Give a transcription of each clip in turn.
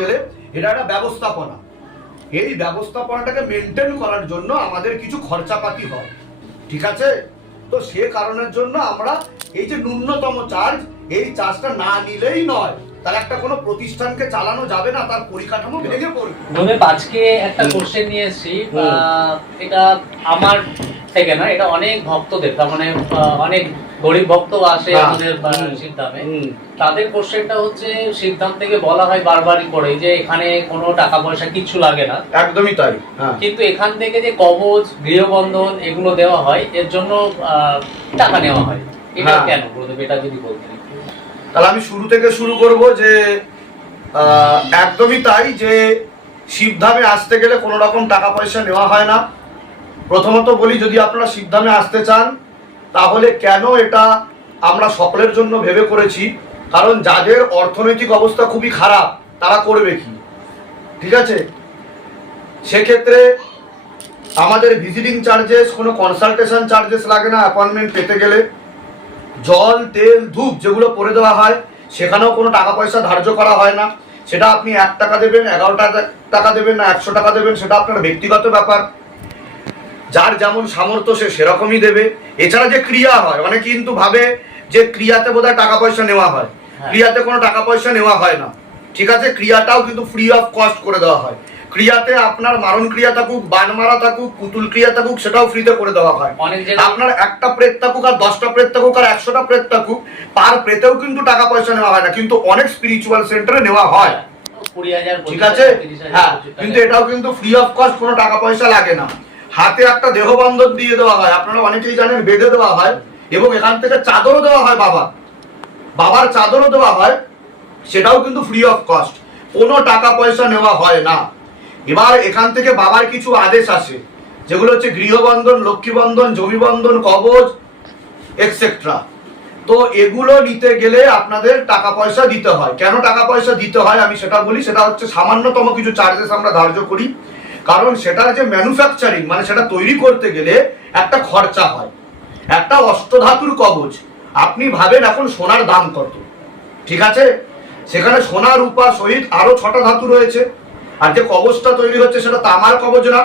গেলে এটা একটা ব্যবস্থাপনা। এই ব্যবস্থাপনাটাকে মেনটেন করার জন্য আমাদের কিছু খরচাপাতি হয়। ঠিক আছে? তো সে কারণের জন্য আমরা এই যে ন্যূনতম চার্জ এই চার্জটা না নিলেই নয়। তার একটা কোনো প্রতিষ্ঠানকে চালানো যাবে না তার পরিকাঠামো ভেঙে পড়বে। আজকে একটা। কোশ্চেন নিয়ে এসেছি এটা আমার থেকে না এটা অনেক ভক্তদের তার মানে অনেক গরিব ভক্ত আসে। আমাদের। সিদ্ধামে তাদের কোশ্চেনটা হচ্ছে সিদ্ধান্ত থেকে বলা হয় বারবারই করে যে এখানে কোনো টাকা পয়সা কিচ্ছু লাগে না। একদমই তাই হ্যাঁ। কিন্তু এখান থেকে যে কবচ গৃহবন্ধন এগুলো দেওয়া হয় এর জন্য টাকা নেওয়া হয়। এটা হ্যাঁ। কেন? প্রদীপ এটা যদি বলতেন তাহলে আমি শুরু থেকে শুরু করব যে একদমই তাই যে শিবধামে আসতে গেলে কোনো রকম টাকা পয়সা নেওয়া হয় না। প্রথমত বলি, যদি আপনারা শিবধামে আসতে চান, তাহলে কেন এটা আমরা সকলের জন্য ভেবে করেছি? কারণ যাদের অর্থনৈতিক অবস্থা খুবই খারাপ, তারা করবে কি? ঠিক আছে? সেক্ষেত্রে আমাদের ভিজিটিং চার্জেস কোনো কনসালটেশন চার্জেস লাগে না অ্যাপয়েন্টমেন্ট পেতে গেলে। জল, তেল, ধূপ যেগুলো করে দেওয়া হয়, সেখানেও কোনো টাকা পয়সা ধার্য করা হয় না। সেটা আপনি এক টাকা দেবেন, এগারো টাকা টাকা দেবেন, না একশো টাকা দেবেন, সেটা আপনার ব্যক্তিগত ব্যাপার। যার যেমন সামর্থ্য সে সেরকমই দেবে। এছাড়া যে ক্রিয়া হয় অনেকে কিন্তু ভাবে যে ক্রিয়াতে বোধহয় টাকা পয়সা নেওয়া হয়। হ্যাঁ। ক্রিয়াতে কোনো টাকা পয়সা নেওয়া হয় না। ঠিক আছে? ক্রিয়াটাও কিন্তু ফ্রি অফ কস্ট করে দেওয়া হয়। ক্রিয়াতে আপনার মারণ ক্রিয়া থাকুক বান মারা থাকুক পুতুল ক্রিয়া থাকুক সেটাও ফ্রিতে করে দেওয়া হয়। আপনার একটা প্রেত থাকুক আর দশটা প্রেত থাকুক আর একশোটা প্রেত থাকুক পার প্রেতেও কিন্তু টাকা পয়সা নেওয়া হয় না। কিন্তু অনেক স্পিরিচুয়াল সেন্টারে নেওয়া হয়। ঠিক আছে? হ্যাঁ কিন্তু এটাও কিন্তু ফ্রি অফ কস্ট কোনো টাকা পয়সা লাগে না। হাতে একটা দেহবন্ধন দিয়ে দেওয়া হয়। আপনারা অনেকেই জানেন, বেঁধে দেওয়া হয় এবং এখান থেকে চাদরও দেওয়া হয় বাবা। বাবার চাদরও দেওয়া হয়, সেটাও কিন্তু ফ্রি অফ কস্ট কোনো টাকা পয়সা নেওয়া হয় না। এবার এখান থেকে বাবার কিছু আদেশ আসে, যেগুলো হচ্ছে গৃহবন্ধন, লক্ষ্মীবন্ধন, জমিবন্ধন কবচ এক্সেট্রা তো এগুলো নিতে গেলে আপনাদের টাকা পয়সা দিতে হয়। কেন টাকা পয়সা দিতে হয় আমি সেটা বলি, সেটা হচ্ছে সামান্যতম কিছু চার্জেস আমরা ধার্য করি। কারণ সেটার যে ম্যানুফ্যাকচারিং মানে সেটা তৈরি করতে গেলে একটা খরচা হয়। একটা অষ্টধাতুর কবচ আপনি ভাবেন এখন সোনার দাম কত। ঠিক আছে? সেখানে সোনা, রূপা সহিত আরও ছটা ধাতু রয়েছে। আর যে কবচটা তৈরি হচ্ছে সেটা তামার কবচ না।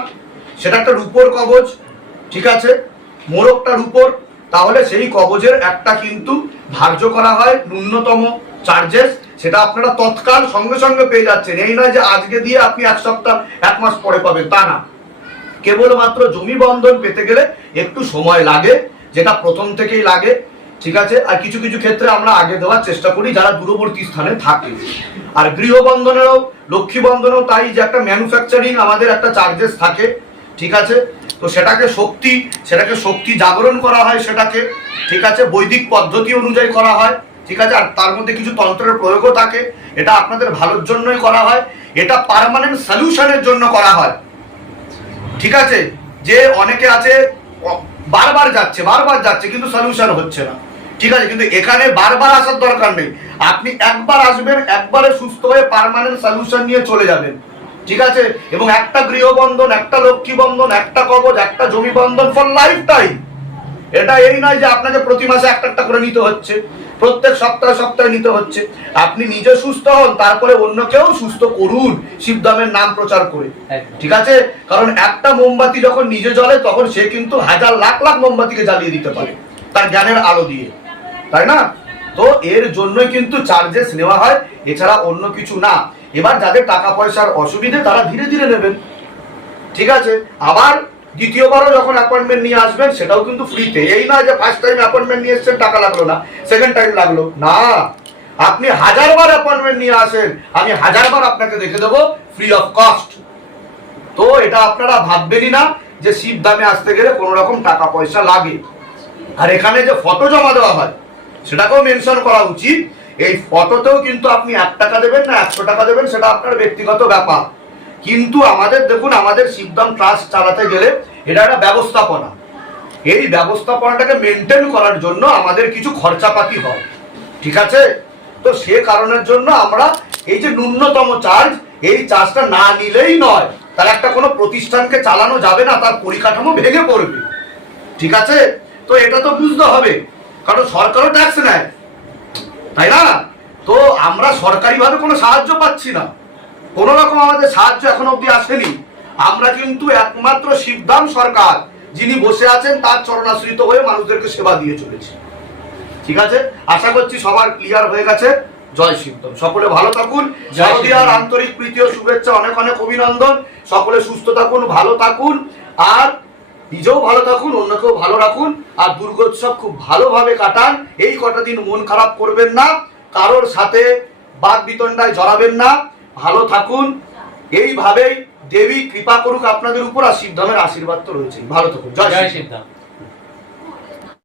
সেটা একটা রূপোর কবচ ঠিক আছে? মোরকটা রূপোর। তাহলে সেই কবচের একটা কিন্তু ধার্য করা হয় ন্যূনতম চার্জেস সেটা আপনারা তৎকাল সঙ্গে সঙ্গে পেয়ে যাচ্ছেন। এই নয় যে আজকে দিয়ে আপনি এক সপ্তাহ, এক মাস পরে পাবেন, তা না। কেবলমাত্র জমি বন্ধন পেতে গেলে একটু সময় লাগে, যেটা প্রথম থেকেই লাগে, ঠিক আছে? আর কিছু কিছু ক্ষেত্রে আমরা আগে দেওয়ার চেষ্টা করি, যারা দূরবর্তী স্থানে থাকে। আর গৃহবন্ধনেরও লক্ষ্মী বন্ধনেও তাই যে একটা ম্যানুফ্যাকচারিং আমাদের একটা চার্জেস থাকে, ঠিক আছে? তো সেটাকে শক্তি সেটাকে শক্তি জাগরণ করা হয় সেটাকে, ঠিক আছে? বৈদিক পদ্ধতি অনুযায়ী করা হয়। ঠিক আছে? আর তার মধ্যে কিছু তন্ত্রের প্রয়োগও থাকে। এটা আপনাদের ভালোর জন্যই করা হয়। এটা পার্মানেন্ট সলিউশনের জন্য করা হয়। ঠিক আছে? যে অনেকে আছে বারবার যাচ্ছে বারবার যাচ্ছে, কিন্তু সলিউশন হচ্ছে না। ঠিক আছে? কিন্তু এখানে বারবার আসার দরকার নেই। আপনি একবার আসবেন, একবারে সুস্থ হয়ে পার্মানেন্ট সলিউশন নিয়ে চলে যাবেন। ঠিক আছে? এবং একটা গৃহবন্ধন, একটা লক্ষ্মী বন্ধন, একটা কবচ একটা জমি বন্ধন ফর লাইফ টাইম এটা এই নয় যে আপনাকে প্রতি মাসে একটা একটা করে নিতে হচ্ছে। প্রত্যেক সপ্তাহে সপ্তাহে নিতে হচ্ছে। আপনি নিজে সুস্থ হন তারপরে অন্য কেউ সুস্থ করুন শিবধামের নাম প্রচার করে। ঠিক আছে? কারণ একটা মোমবাতি যখন নিজে জ্বলে তখন সে কিন্তু হাজার লাখ লাখ মোমবাতিকে জ্বালিয়ে দিতে পারে তার জ্ঞানের আলো দিয়ে। তাই না? তো এর জন্যই কিন্তু চার্জেস নেওয়া হয় এছাড়া অন্য কিছু না। এবার যাদের টাকা পয়সার অসুবিধে তারা ধীরে ধীরে নেবেন। ঠিক আছে? আবার দ্বিতীয়বারও যখন অ্যাপয়েন্টমেন্ট নিয়ে আসবেন, সেটাও কিন্তু ফ্রিতে এই না যে ফার্স্ট টাইম অ্যাপয়েন্টমেন্ট নিয়ে এসেছেন, টাকা লাগল না। সেকেন্ড টাইম লাগল। না। আপনি হাজারবার অ্যাপয়েন্টমেন্ট নিয়ে আসেন, আমি হাজারবার আপনাকে দেখে দেবো ফ্রি অফ কস্ট তো এটা আপনারা ভাববেনই না যে শিব দামে আসতে গেলে কোনো রকম টাকা পয়সা লাগে। আর এখানে যে ফটো জমা দেওয়া হয়, সেটাকেও মেনশন করা উচিত। এই ফটোতেও কিন্তু আপনি এক টাকা দেবেন না, একশো টাকা দেবেন, সেটা আপনার ব্যক্তিগত ব্যাপার। কিন্তু আমাদের দেখুন, আমাদের শিবদাম ট্রাস্ট চালাতে গেলে এটা একটা ব্যবস্থাপনা। এই ব্যবস্থাপনাটাকে মেনটেন করার জন্য আমাদের কিছু খরচাপাতি হয়। ঠিক আছে? তো সে কারণের জন্য আমরা এই যে ন্যূনতম চার্জ এই চার্জটা না নিলেই নয়, তার একটা কোনো প্রতিষ্ঠানকে চালানো যাবে না, তার পরিকাঠামো ভেঙে পড়বে। ঠিক আছে? তো এটা তো বুঝতে হবে, কারণ সরকারও ট্যাক্স নেয়। তাই না? তো আমরা সরকারিভাবে কোনো সাহায্য পাচ্ছি না। কোনো রকম আমাদের সাহায্য এখন অবধি আসেনি। আমরা কিন্তু একমাত্র শিবধাম সরকার যিনি বসে আছেন তার চরণাশ্রিত হয়ে মানুষদেরকে সেবা দিয়ে চলেছি। ঠিক আছে? আশা করছি সবার ক্লিয়ার হয়ে গেছে। জয় শিবধাম। সকলে ভালো থাকুন। শিবধাম। আন্তরিক প্রীতি ও শুভেচ্ছা অনেক অনেক অভিনন্দন। সকলে সুস্থ থাকুন ভালো থাকুন। আর নিজেও ভালো থাকুন অন্যকেও ভালো রাখুন। আর দুর্গোৎসব খুব ভালোভাবে কাটান। এই কটা দিন মন খারাপ করবেন না। কারোর সাথে বাদ বিতণ্ডায় জড়াবেন না। ভালো থাকুন। এইভাবেই দেবী কৃপা করুক আপনাদের উপর আর শিবধামের আশীর্বাদ তো রয়েছে ভালো থাকুন। জয় জয় শিব সিদ্ধান্ত